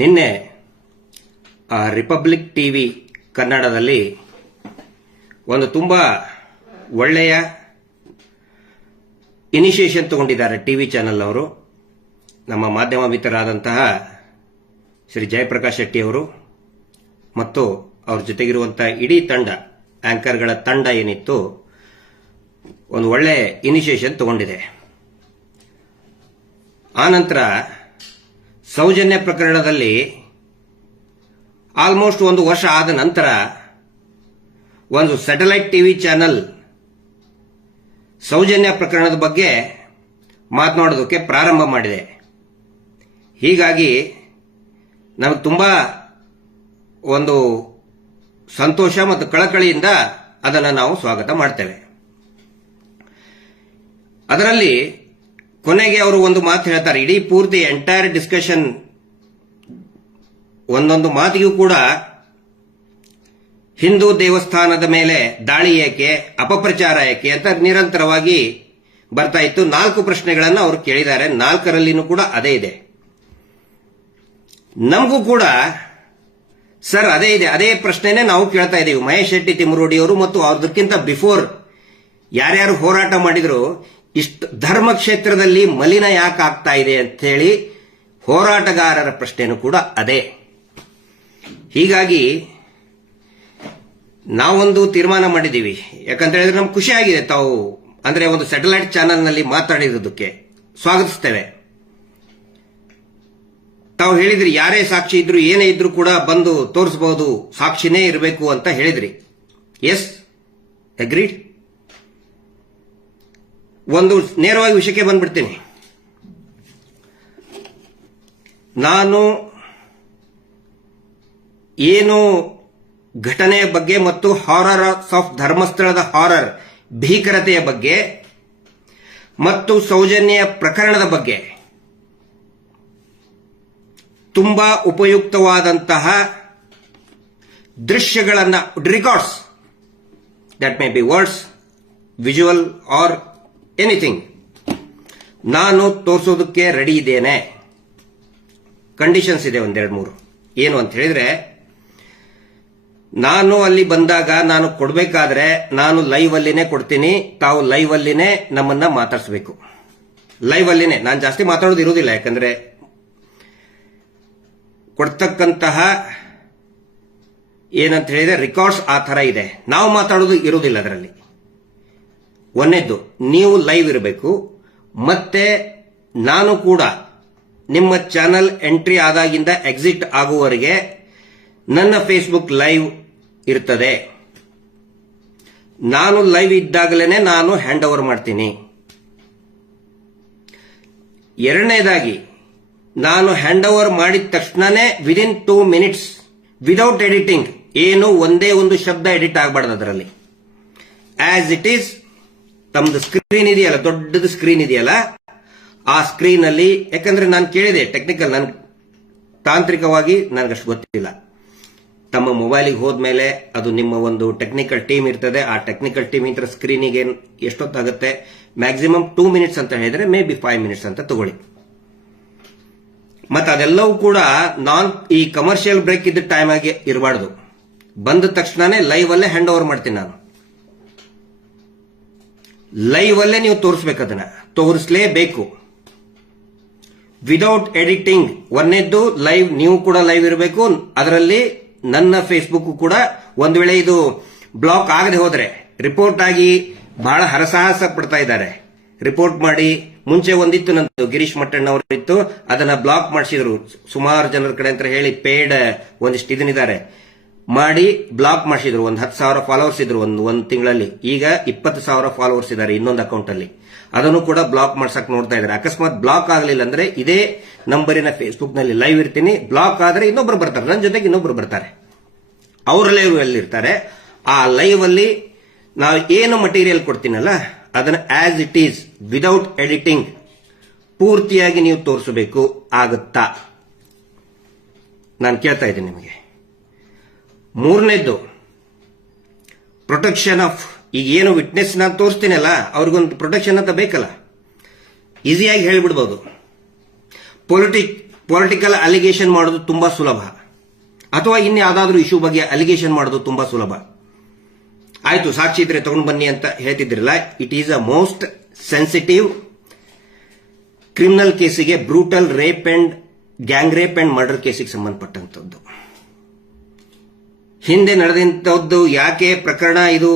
ನಿನ್ನೆ republic TV ಕನ್ನಡದಲ್ಲಿ ಒಂದು ತುಂಬಾ ಒಳ್ಳೆಯ ಇನಿಷಿಯೇಷನ್ ತಗೊಂಡಿದ್ದಾರೆ ಟಿವಿ ಚಾನೆಲ್ ಅವರು. ನಮ್ಮ ಮಾಧ್ಯಮ ಮಿತ್ರರಾದಂತಹ ಶ್ರೀ ಜಯಪ್ರಕಾಶ್ ಶೆಟ್ಟಿ ಅವರು ಮತ್ತು ಅವ್ರ ಜೊತೆಗಿರುವಂತಹ ಇಡೀ ತಂಡ, ಆಂಕರ್ಗಳ ತಂಡ ಏನಿತ್ತು, ಒಂದು ಒಳ್ಳೆ ಇನಿಷಿಯೇಷನ್ ತಗೊಂಡಿದೆ. ಆನಂತರ ಸೌಜನ್ಯ ಪ್ರಕರಣದಲ್ಲಿ ಆಲ್ಮೋಸ್ಟ್ ಒಂದು ವರ್ಷ ಆದ ನಂತರ ಒಂದು ಸ್ಯಾಟಲೈಟ್ ಟಿವಿ ಚಾನೆಲ್ ಸೌಜನ್ಯ ಪ್ರಕರಣದ ಬಗ್ಗೆ ಮಾತನಾಡೋದಕ್ಕೆ ಪ್ರಾರಂಭ ಮಾಡಿದೆ. ಹೀಗಾಗಿ ನಮಗೆ ತುಂಬಾ ಒಂದು ಸಂತೋಷ ಮತ್ತು ಕಳಕಳಿಯಿಂದ ಅದನ್ನು ನಾವು ಸ್ವಾಗತ ಮಾಡ್ತೇವೆ. ಅದರಲ್ಲಿ ಕೊನೆಗೆ ಅವರು ಒಂದು ಮಾತು ಹೇಳ್ತಾರೆ. ಇಡೀ ಪೂರ್ತಿ ಎಂಟೈರ್ ಡಿಸ್ಕಷನ್ ಒಂದೊಂದು ಮಾತಿಗೂ ಕೂಡ ಹಿಂದೂ ದೇವಸ್ಥಾನದ ಮೇಲೆ ದಾಳಿ ಏಕೆ, ಅಪಪ್ರಚಾರ ಏಕೆ ಅಂತ ನಿರಂತರವಾಗಿ ಬರ್ತಾ ಇತ್ತು. 4 ಪ್ರಶ್ನೆಗಳನ್ನು ಅವರು ಕೇಳಿದ್ದಾರೆ. 4ರಲ್ಲಿನೂ ಕೂಡ ಅದೇ ಇದೆ. ನಮಗೂ ಕೂಡ ಸರ್ ಅದೇ ಇದೆ, ಅದೇ ಪ್ರಶ್ನೆನೇ ನಾವು ಕೇಳ್ತಾ ಇದ್ದೀವಿ. ಮಹೇಶ್ ಶೆಟ್ಟಿ ತಿಮ್ಮರೋಡಿ ಅವರು ಮತ್ತು ಅದಕ್ಕಿಂತ ಬಿಫೋರ್ ಯಾರ್ಯಾರು ಹೋರಾಟ ಮಾಡಿದ್ರು, ಇಷ್ಟು ಧರ್ಮ ಕ್ಷೇತ್ರದಲ್ಲಿ ಮಲಿನ ಯಾಕೆ ಆಗ್ತಾ ಇದೆ ಅಂತ ಹೇಳಿ ಹೋರಾಟಗಾರರ ಪ್ರಶ್ನೆನೂ ಕೂಡ ಅದೇ. ಹೀಗಾಗಿ ನಾವೊಂದು ತೀರ್ಮಾನ ಮಾಡಿದ್ದೀವಿ. ಯಾಕಂತ ಹೇಳಿದ್ರೆ ನಮ್ಗೆ ಖುಷಿ ಆಗಿದೆ. ತಾವು ಅಂದ್ರೆ ಒಂದು ಸ್ಯಾಟಲೈಟ್ ಚಾನೆಲ್ನಲ್ಲಿ ಮಾತಾಡಿರೋದಕ್ಕೆ ಸ್ವಾಗತಿಸ್ತೇವೆ. ತಾವು ಹೇಳಿದ್ರಿ ಯಾರೇ ಸಾಕ್ಷಿ ಇದ್ರು ಏನೇ ಇದ್ರು ಕೂಡ ಬಂದು ತೋರಿಸಬಹುದು, ಸಾಕ್ಷಿನೇ ಇರಬೇಕು ಅಂತ ಹೇಳಿದ್ರಿ. Yes, agreed. ಒಂದು ನೇರವಾಗಿ ವಿಷಯಕ್ಕೆ ಬಂದ್ಬಿಡ್ತೀನಿ. ನಾನು ಏನು ಘಟನೆಯ ಬಗ್ಗೆ ಮತ್ತು ಹಾರರ್ ಆಫ್ ಧರ್ಮಸ್ಥಳದ ಹಾರರ್ ಭೀಕರತೆಯ ಬಗ್ಗೆ ಮತ್ತು ಸೌಜನ್ಯ ಪ್ರಕರಣದ ಬಗ್ಗೆ ತುಂಬಾ ಉಪಯುಕ್ತವಾದಂತಹ ದೃಶ್ಯಗಳನ್ನು, records, that may be words, visual or anything, ನಾನು ತೋರಿಸೋದಕ್ಕೆ ರೆಡಿ ಇದ್ದೇನೆ. ಕಂಡೀಷನ್ಸ್ ಇದೆ 1-2-3. ಏನು ಅಂತ ಹೇಳಿದ್ರೆ, ನಾನು ಅಲ್ಲಿ ಬಂದಾಗ ನಾನು ಕೊಡಬೇಕಾದ್ರೆ ನಾನು ಲೈವ್ ಅಲ್ಲಿನೇ ಕೊಡ್ತೀನಿ. ತಾವು ಲೈವ್ ಅಲ್ಲಿನೇ ನಮ್ಮನ್ನ ಮಾತಾಡಿಸಬೇಕು. ಲೈವ್ ಅಲ್ಲಿನೇ. ನಾನು ಜಾಸ್ತಿ ಮಾತಾಡೋದು ಇರುವುದಿಲ್ಲ. ಯಾಕಂದ್ರೆ ಕೊಡ್ತಕ್ಕಂತಹ ಏನಂತ ಹೇಳಿದ್ರೆ ರೆಕಾರ್ಡ್ಸ್ ಆ ತರ ಇದೆ. ನಾವು ಮಾತಾಡೋದು ಇರುವುದಿಲ್ಲ ಅದರಲ್ಲಿ. ಒಂದನೇದ್ದು, ನೀವು ಲೈವ್ ಇರಬೇಕು. ಮತ್ತೆ ನಾನು ಕೂಡ ನಿಮ್ಮ ಚಾನಲ್ ಎಂಟ್ರಿ ಆದಾಗಿಂದ ಎಕ್ಸಿಟ್ ಆಗುವವರೆಗೆ ನನ್ನ ಫೇಸ್ಬುಕ್ ಲೈವ್ ಇರ್ತದೆ. ನಾನು ಲೈವ್ ಇದ್ದಾಗಲೇ ನಾನು ಹ್ಯಾಂಡ್ ಓವರ್ ಮಾಡ್ತೀನಿ. ಎರಡನೇದಾಗಿ, ನಾನು ಹ್ಯಾಂಡ್ ಓವರ್ ಮಾಡಿದ ತಕ್ಷಣನೇ ವಿದಿನ್ 2 ಮಿನಿಟ್ಸ್ ವಿದೌಟ್ ಎಡಿಟಿಂಗ್, ಏನು ಒಂದೇ ಒಂದು ಶಬ್ದ ಎಡಿಟ್ ಆಗಬಾರ್ದು ಅದರಲ್ಲಿ. ಆಸ್ ಇಟ್ ಈಸ್ ತಮ್ಮದು ಸ್ಕ್ರೀನ್ ಇದೆಯಲ್ಲ, ದೊಡ್ಡದು ಸ್ಕ್ರೀನ್ ಇದೆಯಲ್ಲ, ಆ ಸ್ಕ್ರೀನ್ ಅಲ್ಲಿ, ಯಾಕಂದ್ರೆ ನಾನು ಕೇಳಿದೆ ಟೆಕ್ನಿಕಲ್, ನನ್ ತಾಂತ್ರಿಕವಾಗಿ ನನಗಷ್ಟು ಗೊತ್ತಿಲ್ಲ. ತಮ್ಮ ಮೊಬೈಲಿಗೆ ಹೋದ್ಮೇಲೆ ಅದು ನಿಮ್ಮ ಒಂದು ಟೆಕ್ನಿಕಲ್ ಟೀಮ್ ಇರ್ತದೆ. ಆ ಟೆಕ್ನಿಕಲ್ ಟೀಮ್ ಇಂದ ಸ್ಕ್ರೀನಿಗೆ ಎಷ್ಟೊತ್ತಾಗುತ್ತೆ, ಮ್ಯಾಕ್ಸಿಮಮ್ 2 ಮಿನಿಟ್ಸ್ ಅಂತ ಹೇಳಿದ್ರೆ ಮೇ ಬಿ 5 ಮಿನಿಟ್ಸ್ ಅಂತ ತಗೊಳ್ಳಿ. ಮತ್ತೆ ಅದೆಲ್ಲವೂ ಕೂಡ ಈ ಕಮರ್ಷಿಯಲ್ ಬ್ರೇಕ್ ಇದ್ದ ಟೈಮ್ ಆಗಿ ಇರಬಾರ್ದು. ಬಂದ ತಕ್ಷಣನೇ ಲೈವ್ ಅಲ್ಲೇ ಹ್ಯಾಂಡ್ ಓವರ್ ಮಾಡ್ತೀನಿ ನಾನು. ಲೈವ್ ಅಲ್ಲೇ ನೀವು ತೋರಿಸ್ಬೇಕು, ಅದನ್ನ ತೋರಿಸಲೇಬೇಕು ವಿದೌಟ್ ಎಡಿಟಿಂಗ್. ಒಂದನೇದ್ದು ಲೈವ್, ನೀವು ಕೂಡ ಲೈವ್ ಇರಬೇಕು. ಅದರಲ್ಲಿ ನನ್ನ ಫೇಸ್ಬುಕ್ ಕೂಡ ಒಂದು ವೇಳೆ ಇದು ಬ್ಲಾಕ್ ಆಗದೆ ಹೋದ್ರೆ, ರಿಪೋರ್ಟ್ ಆಗಿ ಬಹಳ ಹರಸಾಹಸ ಪಡ್ತಾ ಇದ್ದಾರೆ. ರಿಪೋರ್ಟ್ ಮಾಡಿ, ಮುಂಚೆ ಒಂದಿತ್ತು ನಂದು, ಗಿರೀಶ್ ಮಟ್ಟಣ್ಣ ಅವರು ಇತ್ತು, ಅದನ್ನ ಬ್ಲಾಕ್ ಮಾಡಿಸಿದ್ರು ಸುಮಾರು ಜನರ ಕಡೆ ಅಂತ ಹೇಳಿ. ಪೇಡ್ ಒಂದಿಷ್ಟು ಇದನ್ನಿದ್ದಾರೆ ಮಾಡಿ ಬ್ಲಾಕ್ ಮಾಡಿಸಿದ್ರು. ಒಂದು 10,000 ಫಾಲೋವರ್ಸ್ ಇದ್ರು ಒಂದು ತಿಂಗಳಲ್ಲಿ. ಈಗ 20,000 ಫಾಲೋವರ್ಸ್ ಇದ್ದಾರೆ ಇನ್ನೊಂದು ಅಕೌಂಟ್ ಅಲ್ಲಿ. ಅದನ್ನು ಕೂಡ ಬ್ಲಾಕ್ ಮಾಡ್ಸಕ್ ನೋಡ್ತಾ ಇದ್ದಾರೆ. ಅಕಸ್ಮಾತ್ ಬ್ಲಾಕ್ ಆಗಲಿಲ್ಲ ಅಂದ್ರೆ ಇದೇ ನಂಬರಿನ ಫೇಸ್ಬುಕ್ ನಲ್ಲಿ ಲೈವ್ ಇರ್ತೀನಿ. ಬ್ಲಾಕ್ ಆದ್ರೆ ಇನ್ನೊಬ್ರು ಬರ್ತಾರೆ, ನನ್ನ ಜೊತೆಗೆ ಇನ್ನೊಬ್ರು ಬರ್ತಾರೆ, ಅವ್ರ ಲೈವ್ ಅಲ್ಲಿ ಇರ್ತಾರೆ. ಆ ಲೈವ್ ಅಲ್ಲಿ ನಾವು ಏನು ಮಟೀರಿಯಲ್ ಕೊಡ್ತೀನಲ್ಲ ಅದನ್ನ as it is without editing ಪೂರ್ತಿಯಾಗಿ ನೀವು ತೋರಿಸಬೇಕು. ಆಗುತ್ತಾ? ನಾನು ಕೇಳ್ತಾ ಇದ್ದೀನಿ ನಿಮಗೆ. ಮೂರನೇದ್ದು, ಪ್ರೊಟೆಕ್ಷನ್ ಆಫ್, ಈಗ ಏನು ವಿಟ್ನೆಸ್ ನಾನು ತೋರಿಸ್ತೀನಲ್ಲ ಅವ್ರಿಗೊಂದು ಪ್ರೊಟೆಕ್ಷನ್ ಅಂತ ಬೇಕಲ್ಲ. ಈಸಿಯಾಗಿ ಹೇಳಿಬಿಡ್ಬೋದು. ಪೊಲಿಟಿಕಲ್ ಅಲಿಗೇಷನ್ ಮಾಡೋದು ತುಂಬಾ ಸುಲಭ, ಅಥವಾ ಇನ್ಯಾವುದಾದ್ರೂ ಇಶ್ಯೂ ಬಗ್ಗೆ ಅಲಿಗೇಷನ್ ಮಾಡೋದು ತುಂಬಾ ಸುಲಭ. ಆಯ್ತು, ಸಾಕ್ಷಿ ಇದ್ರೆ ತಗೊಂಡು ಬನ್ನಿ ಅಂತ ಹೇಳ್ತಿದ್ರಲ್ಲ, it is a most sensitive criminal ಕೇಸಿಗೆ, brutal rape and gang rape and murder ಕೇಸಿಗೆ ಸಂಬಂಧಪಟ್ಟಂತದ್ದು. ಹಿಂದೆ ನಡೆದಂತದ್ದು ಯಾಕೆ ಪ್ರಕರಣ ಇದು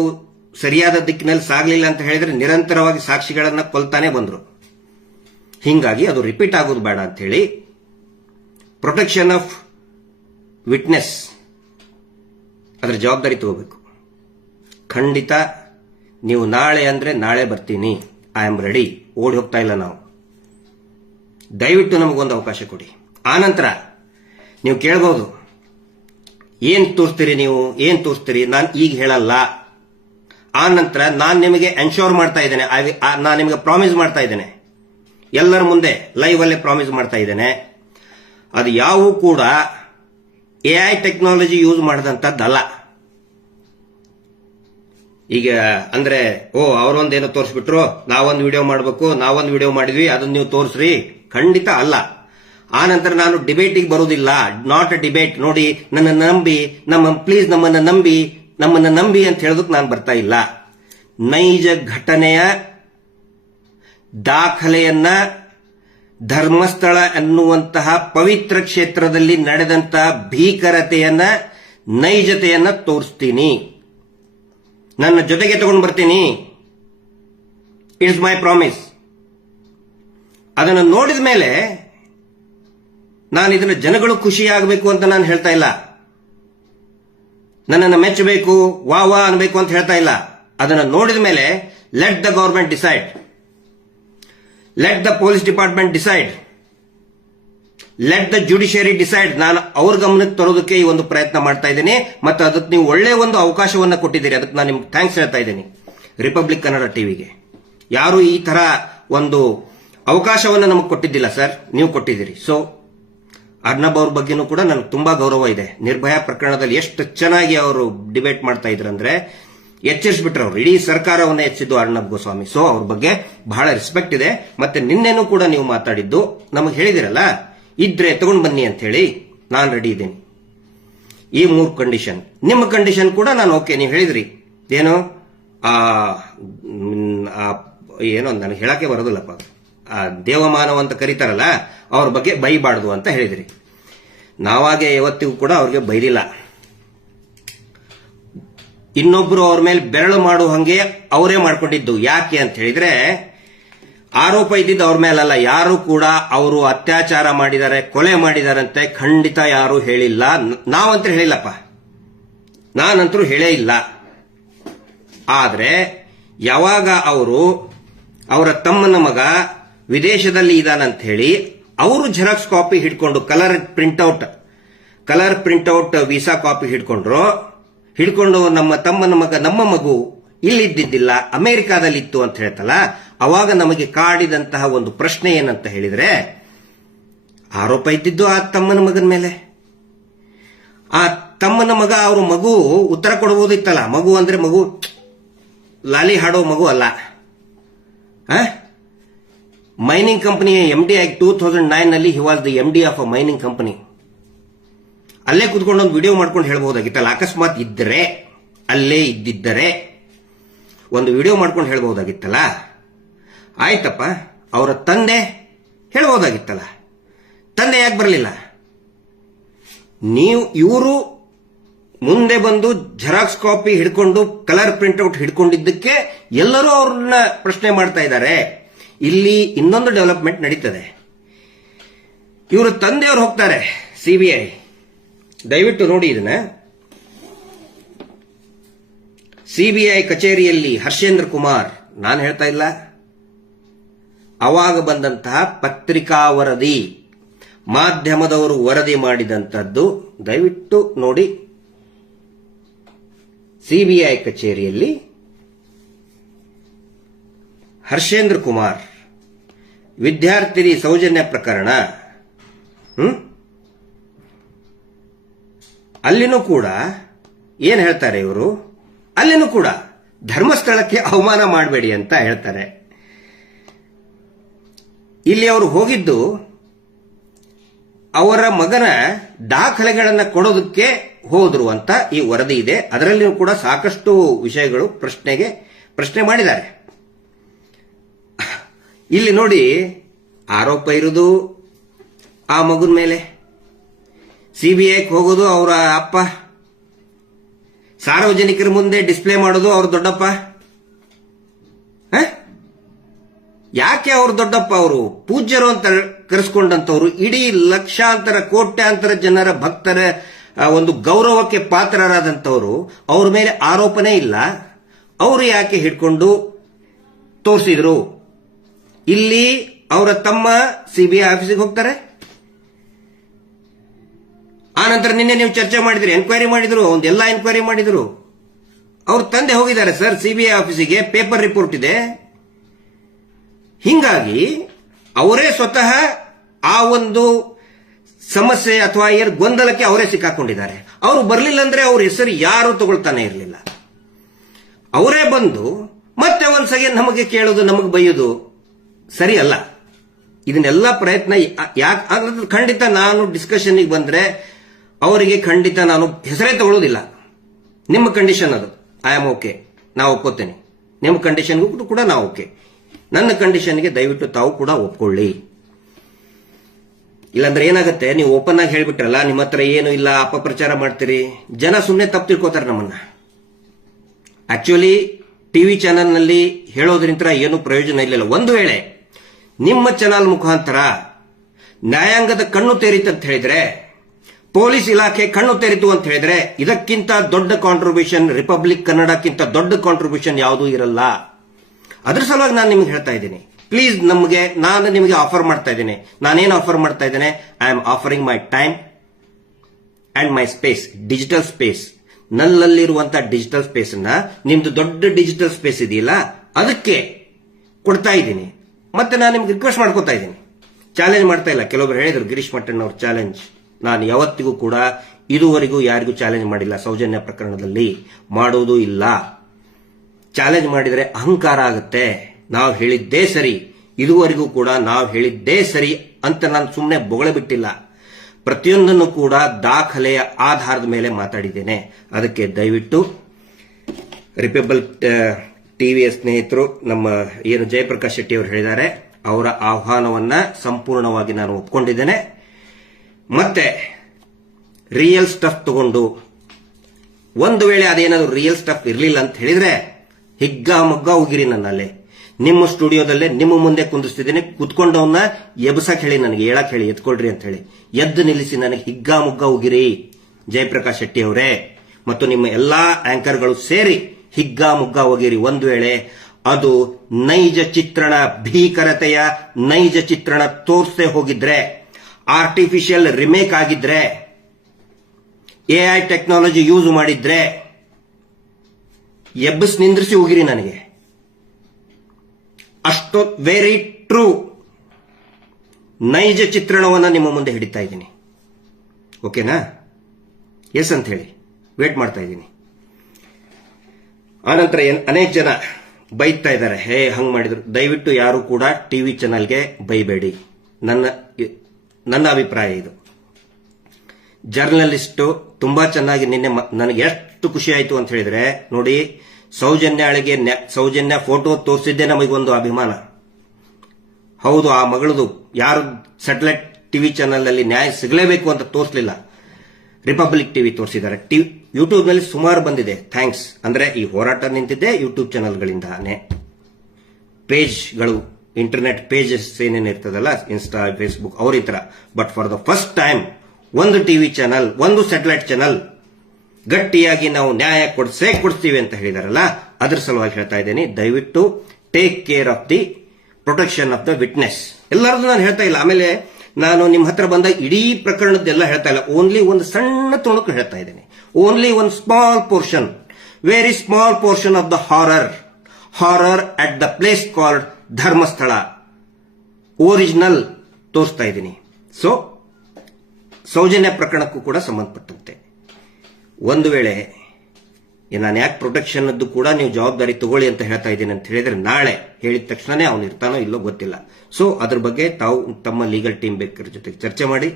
ಸರಿಯಾದ ದಿಕ್ಕಿನಲ್ಲಿ ಸಾಗಲಿಲ್ಲ ಅಂತ ಹೇಳಿದ್ರೆ, ನಿರಂತರವಾಗಿ ಸಾಕ್ಷಿಗಳನ್ನ ಕೊಲ್ತಾನೆ ಬಂದ್ರು. ಹಿಂಗಾಗಿ ಅದು ರಿಪೀಟ್ ಆಗೋದು ಬೇಡ ಅಂತ ಹೇಳಿ ಪ್ರೊಟೆಕ್ಷನ್ ಆಫ್ ವಿಟ್ನೆಸ್ ಅದರ ಜವಾಬ್ದಾರಿ ತಗೋಬೇಕು. ಖಂಡಿತ ನೀವು ನಾಳೆ ಅಂದ್ರೆ ನಾಳೆ ಬರ್ತೀನಿ, ಐ ಆಮ್ ರೆಡಿ, ಓಡಿ ಹೋಗ್ತಾ ಇಲ್ಲ ನಾವು. ದಯವಿಟ್ಟು ನಮಗೊಂದು ಅವಕಾಶ ಕೊಡಿ. ಆನಂತರ ನೀವು ಕೇಳಬಹುದು, ಏನ್ ತೋರಿಸ್ತೀರಿ ನೀವು, ಏನ್ ತೋರಿಸ್ತೀರಿ, ನಾನು ಈಗ ಹೇಳಲ್ಲ. ಆ ನಂತರ ನಾನು ನಿಮಗೆ ಎನ್ಶೋರ್ ಮಾಡ್ತಾ ಇದ್ದೇನೆ, ನಾನು ನಿಮಗೆ ಪ್ರಾಮಿಸ್ ಮಾಡ್ತಾ ಇದ್ದೇನೆ, ಎಲ್ಲರ ಮುಂದೆ ಲೈವ್ ಅಲ್ಲೇ ಪ್ರಾಮಿಸ್ ಮಾಡ್ತಾ ಇದ್ದೇನೆ, ಅದು ಯಾವೂ ಕೂಡ ಎಐ ಟೆಕ್ನಾಲಜಿ ಯೂಸ್ ಮಾಡಿದಂಥದ್ದಲ್ಲ. ಈಗ ಅಂದ್ರೆ ಅವರೊಂದೇನೋ ತೋರಿಸ್ಬಿಟ್ರು, ನಾವೊಂದು ವಿಡಿಯೋ ಮಾಡಬೇಕು, ನಾವೊಂದು ವಿಡಿಯೋ ಮಾಡಿದ್ವಿ, ಅದನ್ನ ನೀವು ತೋರಿಸ್ರಿ, ಖಂಡಿತ ಅಲ್ಲ. ಆ ನಂತರ ನಾನು ಡಿಬೇಟಿಗೆ ಬರುವುದಿಲ್ಲ, ನಾಟ್ ಅ ಡಿಬೇಟ್. ನೋಡಿ, ನನ್ನನ್ನು ನಂಬಿ, ಪ್ಲೀಸ್ ನಮ್ಮನ್ನ ನಂಬಿ ಅಂತ ಹೇಳೋದಕ್ಕೆ ನಾನು ಬರ್ತಾ ಇಲ್ಲ. ನೈಜ ಘಟನೆಯ ದಾಖಲೆಯನ್ನ ಧರ್ಮಸ್ಥಳ ಎನ್ನುವಂತಹ ಪವಿತ್ರ ಕ್ಷೇತ್ರದಲ್ಲಿ ನಡೆದಂತಹ ಭೀಕರತೆಯನ್ನ, ನೈಜತೆಯನ್ನ ತೋರಿಸ್ತೀನಿ, ನನ್ನ ಜೊತೆಗೆ ತಗೊಂಡು ಬರ್ತೀನಿ. It's my promise. ಅದನ್ನು ನೋಡಿದ ಮೇಲೆ ನಾನು ಇದನ್ನ ಜನಗಳು ಖುಷಿಯಾಗಬೇಕು ಅಂತ ನಾನು ಹೇಳ್ತಾ ಇಲ್ಲ, ನನ್ನನ್ನು ಮೆಚ್ಚಬೇಕು, ವಾ ಅನ್ಬೇಕು ಅಂತ ಹೇಳ್ತಾ ಇಲ್ಲ. ಅದನ್ನು ನೋಡಿದ ಮೇಲೆ let the government decide, let the police department decide, let the judiciary decide. ನಾನು ಅವ್ರ ಗಮನಕ್ಕೆ ತರೋದಕ್ಕೆ ಈ ಒಂದು ಪ್ರಯತ್ನ ಮಾಡ್ತಾ ಇದ್ದೀನಿ, ಮತ್ತು ಅದಕ್ಕೆ ನೀವು ಒಳ್ಳೆ ಒಂದು ಅವಕಾಶವನ್ನ ಕೊಟ್ಟಿದ್ದೀರಿ, ಅದಕ್ಕೆ ನಾನು ನಿಮ್ಗೆ ಥ್ಯಾಂಕ್ಸ್ ಹೇಳ್ತಾ ಇದ್ದೀನಿ. ರಿಪಬ್ಲಿಕ್ ಕನ್ನಡ ಟಿವಿಗೆ ಯಾರು ಈ ತರ ಒಂದು ಅವಕಾಶವನ್ನು ನಮಗೆ ಕೊಟ್ಟಿದ್ದಿಲ್ಲ ಸರ್, ನೀವು ಕೊಟ್ಟಿದ್ದೀರಿ. ಸೊ ಅರ್ನಬ್ ಅವ್ರ ಬಗ್ಗೆನೂ ಕೂಡ ನನಗೆ ತುಂಬಾ ಗೌರವ ಇದೆ. ನಿರ್ಭಯ ಪ್ರಕರಣದಲ್ಲಿ ಎಷ್ಟು ಚೆನ್ನಾಗಿ ಅವರು ಡಿಬೇಟ್ ಮಾಡ್ತಾ ಇದ್ರಂದ್ರೆ ಎಚ್ಚರಿಸ್ಬಿಟ್ರು ಅವರು, ಇಡೀ ಸರ್ಕಾರವನ್ನ ಎಚ್ಚರಿದ್ದು ಅರ್ನಬ್ ಗೋಸ್ವಾಮಿ. ಸೊ ಅವ್ರ ಬಗ್ಗೆ ಬಹಳ ರೆಸ್ಪೆಕ್ಟ್ ಇದೆ. ಮತ್ತೆ ನಿನ್ನೆನೂ ಕೂಡ ನೀವು ಮಾತಾಡಿದ್ದು ನಮಗೆ ಹೇಳಿದಿರಲ್ಲ, ಇದ್ರೆ ತಗೊಂಡು ಬನ್ನಿ ಅಂತ ಹೇಳಿ, ನಾನು ರೆಡಿ ಇದ್ದೀನಿ. ಈ 3 ಕಂಡೀಷನ್, ನಿಮ್ಮ ಕಂಡೀಷನ್ ಕೂಡ ನಾನು ಓಕೆ. ನೀವು ಹೇಳಿದ್ರಿ ಏನು, ಏನೋ ನನಗೆ ಹೇಳಕ್ಕೆ ಬರೋದಿಲ್ಲಪ್ಪ, ದೇವಮಾನವ ಅಂತ ಕರೀತಾರಲ್ಲ, ಅವ್ರ ಬಗ್ಗೆ ಬೈಬಾರ್ದು ಅಂತ ಹೇಳಿದ್ರಿ. ನಾವಾಗೆ ಯಾವತ್ತಿಗೂ ಕೂಡ ಅವ್ರಿಗೆ ಬೈದಿಲ್ಲ. ಇನ್ನೊಬ್ರು ಅವ್ರ ಮೇಲೆ ಬೆರಳು ಮಾಡುವ ಹಂಗೆ ಅವರೇ ಮಾಡ್ಕೊಂಡಿದ್ದು. ಯಾಕೆ ಅಂತ ಹೇಳಿದ್ರೆ, ಆರೋಪ ಇದ್ದಿದ್ದು ಅವ್ರ ಮೇಲಲ್ಲ, ಯಾರು ಕೂಡ ಅವರು ಅತ್ಯಾಚಾರ ಮಾಡಿದ್ದಾರೆ, ಕೊಲೆ ಮಾಡಿದಾರಂತೆ ಖಂಡಿತ ಯಾರು ಹೇಳಿಲ್ಲ. ನಾವಂತೂ ಹೇಳಿಲ್ಲಪ್ಪ, ನಾನಂತರೂ ಹೇಳೇ ಇಲ್ಲ. ಆದ್ರೆ ಯಾವಾಗ ಅವರ ತಮ್ಮನ ಮಗ ವಿದೇಶದಲ್ಲಿ ಇದಾನಂತ ಹೇಳಿ ಅವರು ಜೆರಾಕ್ಸ್ ಕಾಪಿ ಹಿಡ್ಕೊಂಡು ಕಲರ್ ಪ್ರಿಂಟ್ಔಟ್ ವೀಸಾ ಕಾಪಿ ಹಿಡ್ಕೊಂಡು ನಮ್ಮ ತಮ್ಮನ ಮಗ, ನಮ್ಮ ಮಗು ಇಲ್ಲಿದ್ದಿದ್ದಿಲ್ಲ, ಅಮೆರಿಕಾದಲ್ಲಿ ಇತ್ತು ಅಂತ ಹೇಳ್ತಲ್ಲ, ಅವಾಗ ನಮಗೆ ಕಾಡಿದಂತಹ ಒಂದು ಪ್ರಶ್ನೆ ಏನಂತ ಹೇಳಿದ್ರೆ, ಆರೋಪ ಇದ್ದಿದ್ದು ಆ ತಮ್ಮನ ಮಗನ ಮೇಲೆ. ಆ ತಮ್ಮನ ಮಗ, ಅವ್ರ ಮಗು ಉತ್ತರ ಕೊಡಬಹುದಿತ್ತಲ್ಲ. ಮಗು ಅಂದ್ರೆ ಮಗು ಲಾಲಿ ಹಾಡೋ ಮಗು ಅಲ್ಲ. ಮೈನಿಂಗ್ ಕಂಪನಿ MD ಆಗಿ 2009 ನಲ್ಲಿ he was the MD of a mining company. ಅಲ್ಲೇ ಕುತ್ಕೊಂಡು ಒಂದು ವಿಡಿಯೋ ಮಾಡ್ಕೊಂಡು ಹೇಳ್ಬಹುದಾಗಿತ್ತಲ್ಲ. ಅಕಸ್ಮಾತ್ ಇದ್ದರೆ, ಅಲ್ಲೇ ಇದ್ದಿದ್ದರೆ ಒಂದು ವಿಡಿಯೋ ಮಾಡ್ಕೊಂಡು ಹೇಳ್ಬಹುದಾಗಿತ್ತಲ್ಲ. ಆಯ್ತಪ್ಪ, ಅವರ ತಂದೆ ಹೇಳ್ಬಹುದಾಗಿತ್ತಲ್ಲ, ತಂದೆ ಯಾಕೆ ಬರಲಿಲ್ಲ? ಇವರು ಮುಂದೆ ಬಂದು ಜೆರಾಕ್ಸ್ ಕಾಪಿ ಹಿಡ್ಕೊಂಡು ಕಲರ್ ಪ್ರಿಂಟ್ಔಟ್ ಹಿಡ್ಕೊಂಡಿದ್ದಕ್ಕೆ ಎಲ್ಲರೂ ಅವ್ರನ್ನ ಪ್ರಶ್ನೆ ಮಾಡ್ತಾ ಇದ್ದಾರೆ. ಇಲ್ಲಿ ಇನ್ನೊಂದು ಡೆವಲಪ್ಮೆಂಟ್ ನಡೀತದೆ. ಇವರು ತಂದೆಯವರು ಹೋಗ್ತಾರೆ CBI, ದಯವಿಟ್ಟು ನೋಡಿ ಇದನ್ನ. CBI ಕಚೇರಿಯಲ್ಲಿ ಹರ್ಷೇಂದ್ರ ಕುಮಾರ್, ನಾನು ಹೇಳ್ತಾ ಇಲ್ಲ, ಅವಾಗ ಬಂದಂತಹ ಪತ್ರಿಕಾ ವರದಿ, ಮಾಧ್ಯಮದವರು ವರದಿ ಮಾಡಿದಂತದ್ದು, ದಯವಿಟ್ಟು ನೋಡಿ. CBI ಕಚೇರಿಯಲ್ಲಿ ಹರ್ಷೇಂದ್ರ ಕುಮಾರ್ ವಿದ್ಯಾರ್ಥಿನಿ ಸೌಜನ್ಯ ಪ್ರಕರಣ, ಅಲ್ಲಿನೂ ಕೂಡ ಏನ್ ಹೇಳ್ತಾರೆ ಇವರು, ಅಲ್ಲಿನೂ ಕೂಡ ಧರ್ಮಸ್ಥಳಕ್ಕೆ ಅವಮಾನ ಮಾಡಬೇಡಿ ಅಂತ ಹೇಳ್ತಾರೆ. ಇಲ್ಲಿ ಅವರು ಹೋಗಿದ್ದು ಅವರ ಮಗನ ದಾಖಲೆಗಳನ್ನ ಕೊಡೋದಕ್ಕೆ ಹೋದ್ರು ಅಂತ ಈ ವರದಿ ಇದೆ. ಅದರಲ್ಲಿಯೂ ಕೂಡ ಸಾಕಷ್ಟು ವಿಷಯಗಳು ಪ್ರಶ್ನೆ ಮಾಡಿದ್ದಾರೆ. ಇಲ್ಲಿ ನೋಡಿ, ಆರೋಪ ಇರುವುದು ಆ ಮಗನ ಮೇಲೆ, ಸಿಬಿಐಗೆ ಹೋಗೋದು ಅವರ ಅಪ್ಪ, ಸಾರ್ವಜನಿಕರ ಮುಂದೆ ಡಿಸ್ಪ್ಲೇ ಮಾಡೋದು ಅವ್ರ ದೊಡ್ಡಪ್ಪ. ಯಾಕೆ ಅವ್ರ ದೊಡ್ಡಪ್ಪ? ಅವರು ಪೂಜ್ಯರು ಅಂತ ಕರೆಸ್ಕೊಂಡಂತವ್ರು, ಇಡೀ ಲಕ್ಷಾಂತರ ಕೋಟ್ಯಾಂತರ ಜನರ ಭಕ್ತರ ಒಂದು ಗೌರವಕ್ಕೆ ಪಾತ್ರರಾದಂತವರು, ಅವ್ರ ಮೇಲೆ ಆರೋಪನೇ ಇಲ್ಲ. ಅವರು ಯಾಕೆ ಹಿಡ್ಕೊಂಡು ತೋರಿಸಿದ್ರು? ಇಲ್ಲಿ ಅವರ ತಮ್ಮ ಸಿಬಿಐ ಆಫೀಸಿಗೆ ಹೋಗ್ತಾರೆ. ಆನಂತರ ನಿನ್ನೆ ನೀವು ಚರ್ಚೆ ಮಾಡಿದ್ರಿ, ಎನ್ಕ್ವೈರಿ ಮಾಡಿದ್ರು, ಒಂದೆಲ್ಲ ಎನ್ಕ್ವೈರಿ ಮಾಡಿದ್ರು. ಅವ್ರ ತಂದೆ ಹೋಗಿದ್ದಾರೆ ಸರ್ ಸಿಬಿಐ ಆಫೀಸಿಗೆ, ಪೇಪರ್ ರಿಪೋರ್ಟ್ ಇದೆ. ಹಿಂಗಾಗಿ ಅವರೇ ಸ್ವತಃ ಆ ಒಂದು ಸಮಸ್ಯೆ ಅಥವಾ ಗೊಂದಲಕ್ಕೆ ಅವರೇ ಸಿಕ್ಕಾಕೊಂಡಿದ್ದಾರೆ. ಅವರು ಬರಲಿಲ್ಲ ಅಂದ್ರೆ ಅವ್ರ ಹೆಸರು ಯಾರು ತಗೊಳ್ತಾನೆ ಇರಲಿಲ್ಲ. ಅವರೇ ಬಂದು ಮತ್ತೆ ಒಂದ್ಸಗೆ ನಮಗೆ ಕೇಳೋದು, ನಮಗೆ ಬೈಯೋದು ಸರಿ ಅಲ್ಲ. ಇದನ್ನೆಲ್ಲ ಪ್ರಯತ್ನ ಯಾಕೆ? ಖಂಡಿತ ನಾನು ಡಿಸ್ಕಷನ್ಗೆ ಬಂದ್ರೆ ಅವರಿಗೆ ಖಂಡಿತ ನಾನು ಹೆಸರೇ ತಗೊಳ್ಳೋದಿಲ್ಲ. ನಿಮ್ಮ ಕಂಡೀಷನ್ ಅದು, ಐ ಆಮ್ ಓಕೆ, ನಾವು ಒಪ್ಕೋತೇನೆ. ನಿಮ್ಮ ಕಂಡೀಷನ್ಗೂ ಕೂಡ ನಾವು ಓಕೆ. ನನ್ನ ಕಂಡೀಷನ್ಗೆ ದಯವಿಟ್ಟು ತಾವು ಕೂಡ ಒಪ್ಕೊಳ್ಳಿ. ಇಲ್ಲಾಂದ್ರೆ ಏನಾಗುತ್ತೆ, ನೀವು ಓಪನ್ ಆಗಿ ಹೇಳ್ಬಿಟ್ರಲ್ಲ ನಿಮ್ಮ ಹತ್ರ ಏನು ಇಲ್ಲ, ಅಪಪ್ರಚಾರ ಮಾಡ್ತೀರಿ, ಜನ ಸುಮ್ಮನೆ ತಪ್ಪು ತಿಳ್ಕೊತಾರೆ ನಮ್ಮನ್ನ. ಆಕ್ಚುಲಿ ಟಿವಿ ಚಾನೆಲ್ ನಲ್ಲಿ ಹೇಳೋದ್ರಿಂದ ಏನು ಪ್ರಯೋಜನ ಇರಲಿಲ್ಲ. ಒಂದು ವೇಳೆ ನಿಮ್ಮ ಚಾನಲ್ ಮುಖಾಂತರ ನ್ಯಾಯಾಂಗದ ಕಣ್ಣು ತೆರೀತು ಅಂತ ಹೇಳಿದ್ರೆ, ಪೊಲೀಸ್ ಇಲಾಖೆ ಕಣ್ಣು ತೆರೀತು ಅಂತ ಹೇಳಿದ್ರೆ, ಇದಕ್ಕಿಂತ ದೊಡ್ಡ ಕಾಂಟ್ರಿಬ್ಯೂಷನ್ ರಿಪಬ್ಲಿಕ್ ಕನ್ನಡಕ್ಕಿಂತ ದೊಡ್ಡ ಕಾಂಟ್ರಿಬ್ಯೂಷನ್ ಯಾವುದೂ ಇರಲ್ಲ. ಅದ್ರ ಸಲುವಾಗಿ ನಾನು ನಿಮ್ಗೆ ಹೇಳ್ತಾ ಇದ್ದೀನಿ, ಪ್ಲೀಸ್ ನಾನು ನಿಮಗೆ ಆಫರ್ ಮಾಡ್ತಾ ಇದ್ದೇನೆ. ನಾನೇನು ಆಫರ್ ಮಾಡ್ತಾ ಇದ್ದೇನೆ? I am offering my time and my space, digital space. ನನ್ನಲ್ಲಿರುವಂತಹ ಡಿಜಿಟಲ್ ಸ್ಪೇಸ್ ಅನ್ನ ನಿಮ್ದು ದೊಡ್ಡ ಡಿಜಿಟಲ್ ಸ್ಪೇಸ್ ಇದೆಯಲ್ಲ ಅದಕ್ಕೆ ಕೊಡ್ತಾ ಇದ್ದೀನಿ. ಮತ್ತೆ ನಾನು ನಿಮ್ಗೆ ರಿಕ್ವೆಸ್ಟ್ ಮಾಡ್ಕೋತಾ ಇದ್ದೀನಿ, ಚಾಲೆಂಜ್ ಮಾಡ್ತಾ ಇಲ್ಲ. ಕೆಲವೊಬ್ರು ಹೇಳಿದ್ರು ಗಿರೀಶ್ ಮಟ್ಟಣ್ಣ ಅವ್ರ ಚಾಲೆಂಜ್. ನಾನು ಯಾವತ್ತಿಗೂ ಕೂಡ ಇದುವರೆಗೂ ಯಾರಿಗೂ ಚಾಲೆಂಜ್ ಮಾಡಿಲ್ಲ, ಸೌಜನ್ಯ ಪ್ರಕರಣದಲ್ಲಿ ಮಾಡುವುದೂ ಇಲ್ಲ. ಚಾಲೆಂಜ್ ಮಾಡಿದರೆ ಅಹಂಕಾರ ಆಗುತ್ತೆ. ನಾವು ಹೇಳಿದ್ದೇ ಸರಿ, ಇದುವರೆಗೂ ಕೂಡ ನಾವು ಹೇಳಿದ್ದೇ ಸರಿ ಅಂತ ನಾನು ಸುಮ್ಮನೆ ಬೊಗಳ ಬಿಟ್ಟಿಲ್ಲ. ಪ್ರತಿಯೊಂದನ್ನು ಕೂಡ ದಾಖಲೆಯ ಆಧಾರದ ಮೇಲೆ ಮಾತಾಡಿದ್ದೇನೆ. ಅದಕ್ಕೆ ದಯವಿಟ್ಟು ರಿಪಬ್ಲಿಕ್ ಟಿವಿಯ ಸ್ನೇಹಿತರು, ನಮ್ಮ ಏನು ಜಯಪ್ರಕಾಶ್ ಶೆಟ್ಟಿ ಅವರು ಹೇಳಿದ್ದಾರೆ, ಅವರ ಆಹ್ವಾನವನ್ನ ಸಂಪೂರ್ಣವಾಗಿ ನಾನು ಒಪ್ಕೊಂಡಿದ್ದೇನೆ. ಮತ್ತೆ ರಿಯಲ್ ಸ್ಟಫ್ ತಗೊಂಡು, ಒಂದು ವೇಳೆ ಅದೇನಾದ್ರು ರಿಯಲ್ ಸ್ಟಫ್ ಇರಲಿಲ್ಲ ಅಂತ ಹೇಳಿದ್ರೆ ಹಿಗ್ಗಾಮಗ್ಗ ಹೋಗಿರಿ. ನನ್ನಲ್ಲೇ ನಿಮ್ಮ ಸ್ಟುಡಿಯೋದಲ್ಲೇ ನಿಮ್ಮ ಮುಂದೆ ಕುಂದಿಸ್ತಿದ್ದೀನಿ, ಕುತ್ಕೊಂಡವನ್ನ ಎಬ್ಸಕ್ ಹೇಳಿ, ನನಗೆ ಹೇಳಕ್ ಹೇಳಿ, ಎತ್ಕೊಳ್ರಿ ಅಂತ ಹೇಳಿ ಎದ್ದು ನಿಲ್ಲಿಸಿ ನನಗೆ ಹಿಗ್ಗಾಮುಗ್ಗ ಹೋಗಿರಿ ಜಯಪ್ರಕಾಶ್ ಶೆಟ್ಟಿ ಅವರೇ, ಮತ್ತು ನಿಮ್ಮ ಎಲ್ಲಾ ಆಂಕರ್ಗಳು ಸೇರಿ ಹಿಗ್ಗಾಮುಗ್ಗ ಹೋಗಿರಿ. ಒಂದು ವೇಳೆ ಅದು ನೈಜ ಚಿತ್ರಣ, ಭೀಕರತೆಯ ನೈಜ ಚಿತ್ರಣ ತೋರಿಸದೆ ಹೋಗಿದ್ರೆ, ಆರ್ಟಿಫಿಷಿಯಲ್ ರಿಮೇಕ್ ಆಗಿದ್ರೆ, ಎಐ ಟೆಕ್ನಾಲಜಿ ಯೂಸ್ ಮಾಡಿದ್ರೆ ಎಬ್ಬಸ್ ನಿಂದ್ರಿಸಿ ಹೋಗಿರಿ ನನಗೆ. ಅಷ್ಟು ವೆರಿ ಟ್ರೂ ನೈಜ ಚಿತ್ರಣವನ್ನ ನಿಮ್ಮ ಮುಂದೆ ಹಿಡಿತಾ ಇದ್ದೀನಿ. ಓಕೆನಾ? ಎಸ್ ಅಂತ ಹೇಳಿ ವೇಟ್ ಮಾಡ್ತಾ ಇದ್ದೀನಿ. ಆನಂತರ ಅನೇಕ ಜನ ಬೈತಾ ಇದ್ದಾರೆ, ಹೇ ಹಂಗ್ ಮಾಡಿದ್ರು. ದಯವಿಟ್ಟು ಯಾರು ಕೂಡ ಟಿವಿ ಚಾನಲ್ಗೆ ಬೈಬೇಡಿ. ನನ್ನ ಅಭಿಪ್ರಾಯ ಇದು. ಜರ್ನಲಿಸ್ಟ್ ತುಂಬಾ ಚೆನ್ನಾಗಿ ನಿನ್ನೆ ನನಗೆ ಎಷ್ಟು ಖುಷಿ ಆಯ್ತು ಅಂತ ಹೇಳಿದ್ರೆ, ನೋಡಿ, ಸೌಜನ್ಯ ಫೋಟೋ ತೋರಿಸಿದ್ದೆ ನಮಗೊಂದು ಅಭಿಮಾನ. ಹೌದು, ಆ ಮಗಳದು ಯಾರು ಸ್ಯಾಟಲೈಟ್ ಟಿವಿ ಚಾನೆಲ್ ನಲ್ಲಿ ನ್ಯಾಯ ಸಿಗಲೇಬೇಕು ಅಂತ ತೋರಿಸಲಿಲ್ಲ, ರಿಪಬ್ಲಿಕ್ ಟಿವಿ ತೋರಿಸಿದ್ದಾರೆ. ಯೂಟ್ಯೂಬ್ ನಲ್ಲಿ ಸುಮಾರು ಬಂದಿದೆ. ಥ್ಯಾಂಕ್ಸ್. ಅಂದ್ರೆ ಈ ಹೋರಾಟ ನಿಂತಿದ್ದೆ ಯೂಟ್ಯೂಬ್ ಚಾನೆಲ್ಗಳಿಂದಾನೆ. ಪೇಜ್ಗಳು, ಇಂಟರ್ನೆಟ್ ಪೇಜಸ್ ಏನೇನು ಇರ್ತದಲ್ಲ, ಇನ್ಸ್ಟಾ, ಫೇಸ್ಬುಕ್, ಅವ್ರ ಈ ತರ. But for the first time ಒಂದು ಟಿವಿ ಚಾನಲ್, ಒಂದು ಸ್ಯಾಟಲೈಟ್ ಚಾನಲ್ ಗಟ್ಟಿಯಾಗಿ ನಾವು ನ್ಯಾಯ ಕೊಡಿಸ್ತೀವಿ ಅಂತ ಹೇಳಿದಾರಲ್ಲ, ಅದ್ರ ಸಲುವಾಗಿ ಹೇಳ್ತಾ ಇದ್ದೀನಿ, ದಯವಿಟ್ಟು take care of the protection of the witness. ಎಲ್ಲರದು ನಾನು ಹೇಳ್ತಾ ಇಲ್ಲ. ಆಮೇಲೆ ನಾನು ನಿಮ್ಮ ಹತ್ರ ಬಂದ ಇಡೀ ಪ್ರಕರಣದ್ದೆಲ್ಲ ಹೇಳ್ತಾ ಇಲ್ಲ, ಓನ್ಲಿ ಒಂದು ಸಣ್ಣ ತುಣುಕು ಹೇಳ್ತಾ ಇದ್ದೇನೆ. ಓನ್ಲಿ ಒಂದು small portion, very small portion of the horror at the place called Dharmasthala original ತೋರಿಸ್ತಾ ಇದ್ದೀನಿ. ಸೊ ಸೌಜನ್ಯ ಪ್ರಕರಣಕ್ಕೂ ಕೂಡ ಸಂಬಂಧಪಟ್ಟಂತೆ ಒಂದು ವೇಳೆ ನಾನು ಯಾಕೆ ಪ್ರೊಟೆಕ್ಷನ್ ಅದ್ದು ಕೂಡ ನೀವು ಜವಾಬ್ದಾರಿ ತಗೊಳ್ಳಿ ಅಂತ ಹೇಳ್ತಾ ಇದ್ದೀನಿ ಅಂತ ಹೇಳಿದ್ರೆ, ನಾಳೆ ಹೇಳಿದ ತಕ್ಷಣನೇ ಅವನು ಇರ್ತಾನೋ ಇಲ್ಲೋ ಗೊತ್ತಿಲ್ಲ. ಸೊ ಅದ್ರ ಬಗ್ಗೆ ತಾವು ತಮ್ಮ ಲೀಗಲ್ ಟೀಮ್ ಬೇಕರ ಜೊತೆಗೆ ಚರ್ಚೆ ಮಾಡಿ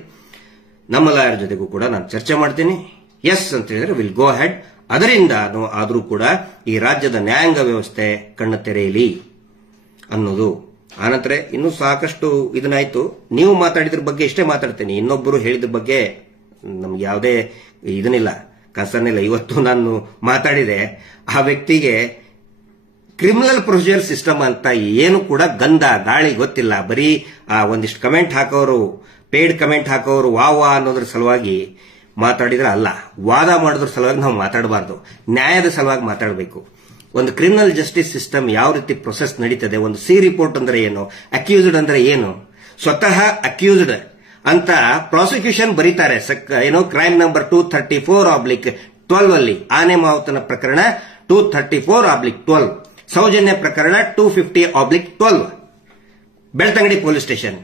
ನಮ್ಮ ಲಾಯರ್ ಜೊತೆಗೂ ಕೂಡ ನಾನು ಚರ್ಚೆ ಮಾಡ್ತೀನಿ. ಎಸ್ ಅಂತ ಹೇಳಿದ್ರೆ ವಿಲ್ ಗೋ ಹೆಡ್. ಅದರಿಂದ ಆದರೂ ಕೂಡ ಈ ರಾಜ್ಯದ ನ್ಯಾಯಾಂಗ ವ್ಯವಸ್ಥೆ ಕಣ್ಣು ತೆರೆಯಲಿ ಅನ್ನೋದು. ಆನಂತರ ಇನ್ನೂ ಸಾಕಷ್ಟು ಇದನ್ನಾಯ್ತು. ನೀವು ಮಾತಾಡಿದ್ರ ಬಗ್ಗೆ ಇಷ್ಟೇ ಮಾತಾಡ್ತೀನಿ. ಇನ್ನೊಬ್ಬರು ಹೇಳಿದ ಬಗ್ಗೆ ನಮ್ಗೆ ಯಾವುದೇ ಇದನ್ನಿಲ್ಲ, ಕನ್ಸರ್ನ್ ಇಲ್ಲ. ಇವತ್ತು ನಾನು ಮಾತಾಡಿದೆ, ಆ ವ್ಯಕ್ತಿಗೆ ಕ್ರಿಮಿನಲ್ ಪ್ರೊಸೀಜರ್ ಸಿಸ್ಟಮ್ ಅಂತ ಏನು ಕೂಡ ಗಂಧ ಗಾಳಿ ಗೊತ್ತಿಲ್ಲ. ಬರೀ ಒಂದಿಷ್ಟು ಕಮೆಂಟ್ ಹಾಕೋರು, ಪೇಡ್ ಕಮೆಂಟ್ ಹಾಕೋರು ವಾ ಅನ್ನೋದ್ರ ಸಲುವಾಗಿ ಮಾತಾಡಿದ್ರೆ ಅಲ್ಲ, ವಾದ ಮಾಡೋದ್ರ ಸಲುವಾಗಿ ನಾವು ಮಾತಾಡಬಾರ್ದು. ನ್ಯಾಯದ ಸಲುವಾಗಿ ಮಾತಾಡಬೇಕು. ಒಂದು ಕ್ರಿಮಿನಲ್ ಜಸ್ಟಿಸ್ ಸಿಸ್ಟಮ್ ಯಾವ ರೀತಿ ಪ್ರೊಸೆಸ್ ನಡೀತದೆ, ಒಂದು ಸಿ ರಿಪೋರ್ಟ್ ಅಂದ್ರೆ ಏನು, ಅಕ್ಯೂಸ್ಡ್ ಅಂದ್ರೆ ಏನು, ಸ್ವತಃ ಅಕ್ಯೂಸ್ಡ್ ಅಂತ ಪ್ರಾಸಿಕ್ಯೂಷನ್ ಬರೀತಾರೆ. ಕ್ರೈಮ್ ನಂಬರ್ 234/12 ಅಲ್ಲಿ ಆನೆ ಮಾವುತನ ಪ್ರಕರಣ 234/12, ಸೌಜನ್ಯ ಪ್ರಕರಣ 250/12, ಬೆಳ್ತಂಗಡಿ ಪೊಲೀಸ್ ಸ್ಟೇಷನ್.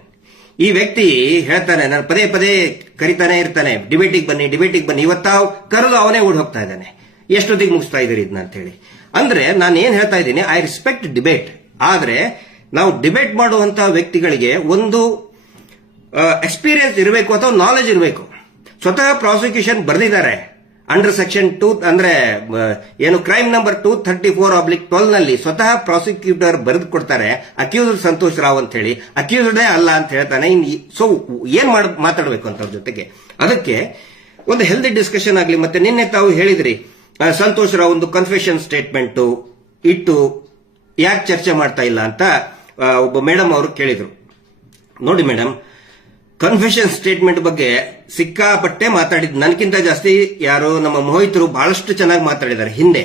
ಈ ವ್ಯಕ್ತಿ ಹೇಳ್ತಾನೆ, ನಾನು ಪದೇ ಪದೇ ಕರಿತಾನೆ ಇರ್ತಾನೆ, ಡಿಬೇಟಿಗೆ ಬನ್ನಿ. ಇವತ್ತಾವ್ ಕರೆದು ಅವನೇ ಓಡಿ ಹೋಗ್ತಾ ಇದ್ದಾನೆ. ಎಷ್ಟೊತ್ತಿಗೆ ಮುಗಿಸ್ತಾ ಇದ್ದೀರಿ ಇದನ್ನ ಅಂತ ಹೇಳಿ. ಅಂದ್ರೆ ನಾನು ಏನ್ ಹೇಳ್ತಾ ಇದ್ದೀನಿ, ಐ ರೆಸ್ಪೆಕ್ಟ್ ಡಿಬೇಟ್. ಆದ್ರೆ ನಾವು ಡಿಬೇಟ್ ಮಾಡುವಂತಹ ವ್ಯಕ್ತಿಗಳಿಗೆ ಒಂದು ಎಕ್ಸ್ಪೀರಿಯನ್ಸ್ ಇರಬೇಕು ಅಥವಾ ನಾಲೆಜ್ ಇರಬೇಕು. ಸ್ವತಃ ಪ್ರಾಸಿಕ್ಯೂಷನ್ ಬರೆದಿದ್ದಾರೆ ಅಂಡರ್ ಸೆಕ್ಷನ್ 2 ಅಂದ್ರೆ ಕ್ರೈಮ್ ನಂಬರ್ 234/12 ನಲ್ಲಿ ಸ್ವತಃ ಪ್ರಾಸಿಕ್ಯೂಟರ್ ಬರೆದು ಕೊಡ್ತಾರೆ, ಅಕ್ಯೂಸ್ಡ್ ಸಂತೋಷ್ ರಾವ್ ಅಂತ ಹೇಳಿ. ಅಕ್ಯೂಸ್ಡೇ ಅಲ್ಲ ಅಂತ ಹೇಳ್ತಾನೆ. ಸೊ ಏನ್ ಮಾತಾಡಬೇಕು ಅಂತ ಅವ್ರ ಜೊತೆಗೆ. ಅದಕ್ಕೆ ಒಂದು ಹೆಲ್ದಿ ಡಿಸ್ಕಷನ್ ಆಗಲಿ. ಮತ್ತೆ ನಿನ್ನೆ ತಾವು ಹೇಳಿದ್ರಿ ಸಂತೋಷ್ ರಾವ್ ಒಂದು ಕನ್ಫೆಷನ್ ಸ್ಟೇಟ್ಮೆಂಟ್ ಇಟ್ಟು ಯಾಕೆ ಚರ್ಚೆ ಮಾಡ್ತಾ ಇಲ್ಲ ಅಂತ ಒಬ್ಬ ಮೇಡಮ್ ಅವರು ಕೇಳಿದ್ರು. ನೋಡಿ ಮೇಡಮ್, ಕನ್ಫೆಷನ್ ಸ್ಟೇಟ್ಮೆಂಟ್ ಬಗ್ಗೆ ಸಿಕ್ಕಾಪಟ್ಟೆ ಮಾತಾಡಿದ್ ನನಗಿಂತ ಜಾಸ್ತಿ ಯಾರು ನಮ್ಮ ಮೋಹಿತರು ಬಹಳಷ್ಟು ಚೆನ್ನಾಗಿ ಮಾತಾಡಿದ್ದಾರೆ ಹಿಂದೆ.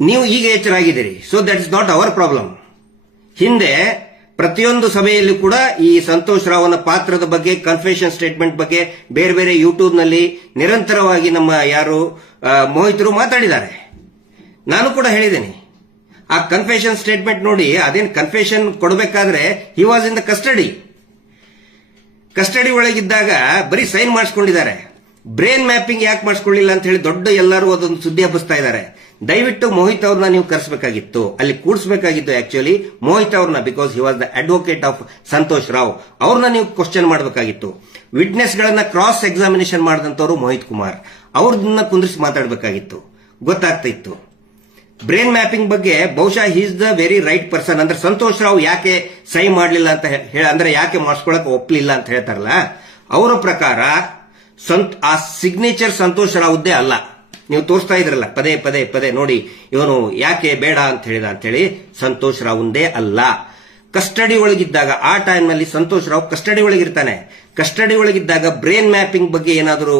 ನೀವು ಈಗ ಎಚ್ಚರಾಗಿದ್ದೀರಿ. So that is not our problem. ಹಿಂದೆ ಪ್ರತಿಯೊಂದು ಸಭೆಯಲ್ಲಿ ಕೂಡ ಈ ಸಂತೋಷ್ ರಾವ್ನ ಪಾತ್ರದ ಬಗ್ಗೆ, ಕನ್ಫೆಷನ್ ಸ್ಟೇಟ್ಮೆಂಟ್ ಬಗ್ಗೆ ಬೇರೆ ಬೇರೆ ಯೂಟ್ಯೂಬ್ ನಲ್ಲಿ ನಿರಂತರವಾಗಿ ನಮ್ಮ ಯಾರು ಮೋಹಿತರು ಮಾತಾಡಿದ್ದಾರೆ. ನಾನು ಕೂಡ ಹೇಳಿದ್ದೇನೆ. ಆ ಕನ್ಫೆಷನ್ ಸ್ಟೇಟ್ಮೆಂಟ್ ನೋಡಿ, ಅದೇನು ಕನ್ಫೆಷನ್ ಕೊಡಬೇಕಾದ್ರೆ he was in the custody ಒಳಗಿದ್ದಾಗ ಬರೀ ಸೈನ್ ಮಾಡಿಸ್ಕೊಂಡಿದ್ದಾರೆ. ಬ್ರೈನ್ ಮ್ಯಾಪಿಂಗ್ ಯಾಕೆ ಮಾಡಿಸ್ಕೊಳ್ಳಿಲ್ಲ ಅಂತ ಹೇಳಿ ದೊಡ್ಡ ಎಲ್ಲರೂ ಅದೊಂದು ಸುದ್ದಿ ಹಬ್ಬಿಸ್ತಾ ಇದ್ದಾರೆ. ದಯವಿಟ್ಟು ಮೋಹಿತ್ ಅವ್ರನ್ನ ನೀವು ಕರೆಸಬೇಕಾಗಿತ್ತು, ಅಲ್ಲಿ ಕೂಡಿಸಬೇಕಾಗಿತ್ತು ಆಕ್ಚುಲಿ ಮೋಹಿತ್ ಅವ್ರನ್ನ. Because he was the advocate of Santosh Rao. ಅವ್ರನ್ನ ನೀವು ಕ್ವಶನ್ ಮಾಡಬೇಕಾಗಿತ್ತು. ವಿಟ್ನೆಸ್ ಗಳನ್ನ ಕ್ರಾಸ್ ಎಕ್ಸಾಮಿನೇಷನ್ ಮಾಡಿದಂತವ್ರು ಮೋಹಿತ್ ಕುಮಾರ್, ಅವ್ರನ್ನ ಕುಂದಿರಿಸಿ ಮಾತಾಡಬೇಕಾಗಿತ್ತು, ಗೊತ್ತಾಗ್ತಾ ಇತ್ತು. ಬ್ರೈನ್ ಮ್ಯಾಪಿಂಗ್ ಬಗ್ಗೆ ಬಹುಶಃ is the very right person. ಅಂದ್ರೆ ಸಂತೋಷ್ ರಾವ್ ಯಾಕೆ ಸಹಿ ಮಾಡಲಿಲ್ಲ ಅಂತ ಅಂದ್ರೆ ಯಾಕೆ ಮಾಡಿಸ್ಕೊಳಕ್ ಒಪ್ಪಲಿಲ್ಲ ಅಂತ ಹೇಳ್ತಾರಲ್ಲ, ಅವರ ಪ್ರಕಾರ ಆ ಸಿಗ್ನೇಚರ್ ಸಂತೋಷ್ ರಾವ್ದೇ ಅಲ್ಲ. ನೀವು ತೋರಿಸ್ತಾ ಇದ್ರಲ್ಲ ಪದೇ ಪದೇ ಪದೇ ನೋಡಿ, ಇವನು ಯಾಕೆ ಬೇಡ ಅಂತ ಹೇಳಿದ ಅಂತ ಹೇಳಿ, ಸಂತೋಷ್ ರಾವ್ದೇ ಅಲ್ಲ. ಕಸ್ಟಡಿ ಒಳಗಿದ್ದಾಗ, ಆ ಟೈಮ್ ನಲ್ಲಿ ಸಂತೋಷ್ ರಾವ್ ಕಸ್ಟಡಿ ಒಳಗಿರ್ತಾನೆ. ಕಸ್ಟಡಿ ಒಳಗಿದ್ದಾಗ ಬ್ರೈನ್ ಮ್ಯಾಪಿಂಗ್ ಬಗ್ಗೆ ಏನಾದರೂ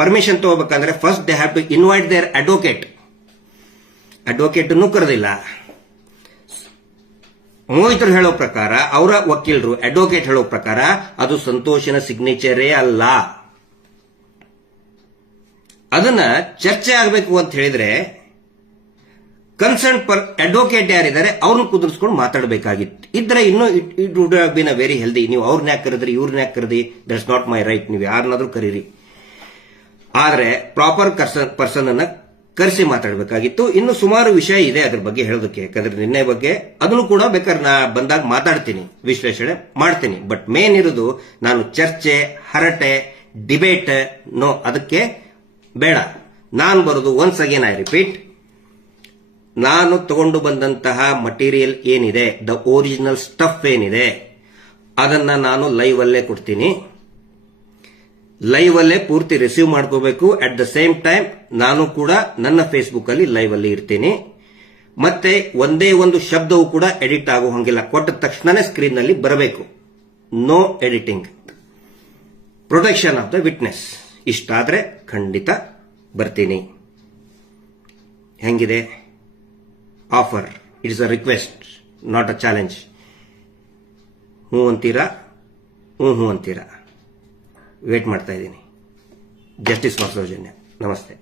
ಪರ್ಮಿಷನ್ ತಗೋಬೇಕಂದ್ರೆ first they have to invite their advocate. Advocate ಕರೆದಿಲ್ಲ. ಮೋಹಿತರು ಹೇಳೋ ಪ್ರಕಾರ, ಅವರ ವಕೀಲರು ಅಡ್ವೊಕೇಟ್ ಹೇಳೋ ಪ್ರಕಾರ ಅದು ಸಂತೋಷನ ಸಿಗ್ನೇಚರೇ ಅಲ್ಲ. ಅದನ್ನ ಚರ್ಚೆ ಆಗಬೇಕು ಅಂತ ಹೇಳಿದ್ರೆ ಕನ್ಸರ್ನ್ ಅಡ್ವೊಕೇಟ್ ಯಾರಿದ್ದಾರೆ ಅವ್ರನ್ನ ಕುದುರಿಸ್ಕೊಂಡು ಮಾತಾಡಬೇಕಾಗಿತ್ತು. ಇದ್ರೆ ಇನ್ನೂ it would have been a very healthy. ನೀವು ಅವ್ರನ್ನ ಯಾಕೆ ಕರೆದ್ರಿ, ಇವ್ರನ್ನ ಯಾಕೆ ಕರೆದಿ, ದಟ್ಸ್ ನಾಟ್ ಮೈ ರೈಟ್. ನೀವು ಯಾರನ್ನಾದ್ರೂ ಕರೀರಿ, ಆದ್ರೆ ಪ್ರಾಪರ್ ಪರ್ಸನ್ ಅನ್ನ ಕರೆಸಿ ಮಾತಾಡಬೇಕಾಗಿತ್ತು. ಇನ್ನು ಸುಮಾರು ವಿಷಯ ಇದೆ ಅದ್ರ ಬಗ್ಗೆ ಹೇಳೋದಕ್ಕೆ. ಯಾಕಂದ್ರೆ ನಿನ್ನೆ ಬಗ್ಗೆ ಅದನ್ನು ಕೂಡ ಬೇಕಾದ್ರೆ ನಾ ಬಂದಾಗ ಮಾತಾಡ್ತೀನಿ, ವಿಶ್ಲೇಷಣೆ ಮಾಡ್ತೀನಿ. ಬಟ್ ಮೇನ್ ಇರೋದು ನಾನು ಚರ್ಚೆ, ಹರಟೆ, ಡಿಬೇಟ್ ಅದಕ್ಕೆ ಬೇಡ. ನಾನು ಬರೋದು ಒನ್ಸ್ ಅಗೇನ್ ಐ ರಿಪೀಟ್, ನಾನು ತಗೊಂಡು ಬಂದಂತಹ ಮಟೀರಿಯಲ್ ಏನಿದೆ, ದ ಒರಿಜಿನಲ್ ಸ್ಟಫ್ ಏನಿದೆ, ಅದನ್ನ ನಾನು ಲೈವ್ ಅಲ್ಲೇ ಕೊಡ್ತೀನಿ. ಲೈವ್ ಅಲ್ಲೇ ಪೂರ್ತಿ ರಿಸೀವ್ ಮಾಡ್ಕೋಬೇಕು. ಅಟ್ ದ ಸೇಮ್ ಟೈಮ್ ನಾನು ಕೂಡ ನನ್ನ ಫೇಸ್ಬುಕ್ ಅಲ್ಲಿ ಲೈವ್ ಅಲ್ಲಿ ಇರ್ತೀನಿ. ಮತ್ತೆ ಒಂದೇ ಒಂದು ಶಬ್ದವೂ ಕೂಡ ಎಡಿಟ್ ಆಗೋ ಹಂಗಿಲ್ಲ. ಕೊಟ್ಟ ತಕ್ಷಣನೇ ಸ್ಕ್ರೀನ್ ನಲ್ಲಿ ಬರಬೇಕು. No editing. Protection of the witness. ಇಷ್ಟಾದ್ರೆ ಖಂಡಿತ ಬರ್ತೀನಿ. ಹೆಂಗಿದೆ offer? It is a request, not a challenge. ಹ್ಞೂ ಅಂತೀರಾ? ಹ್ಞೂ ಅಂತೀರಾ? ವೇಟ್ ಮಾಡ್ತಾ ಇದ್ದೀನಿ. Justice for Soujanya. ನಮಸ್ತೆ.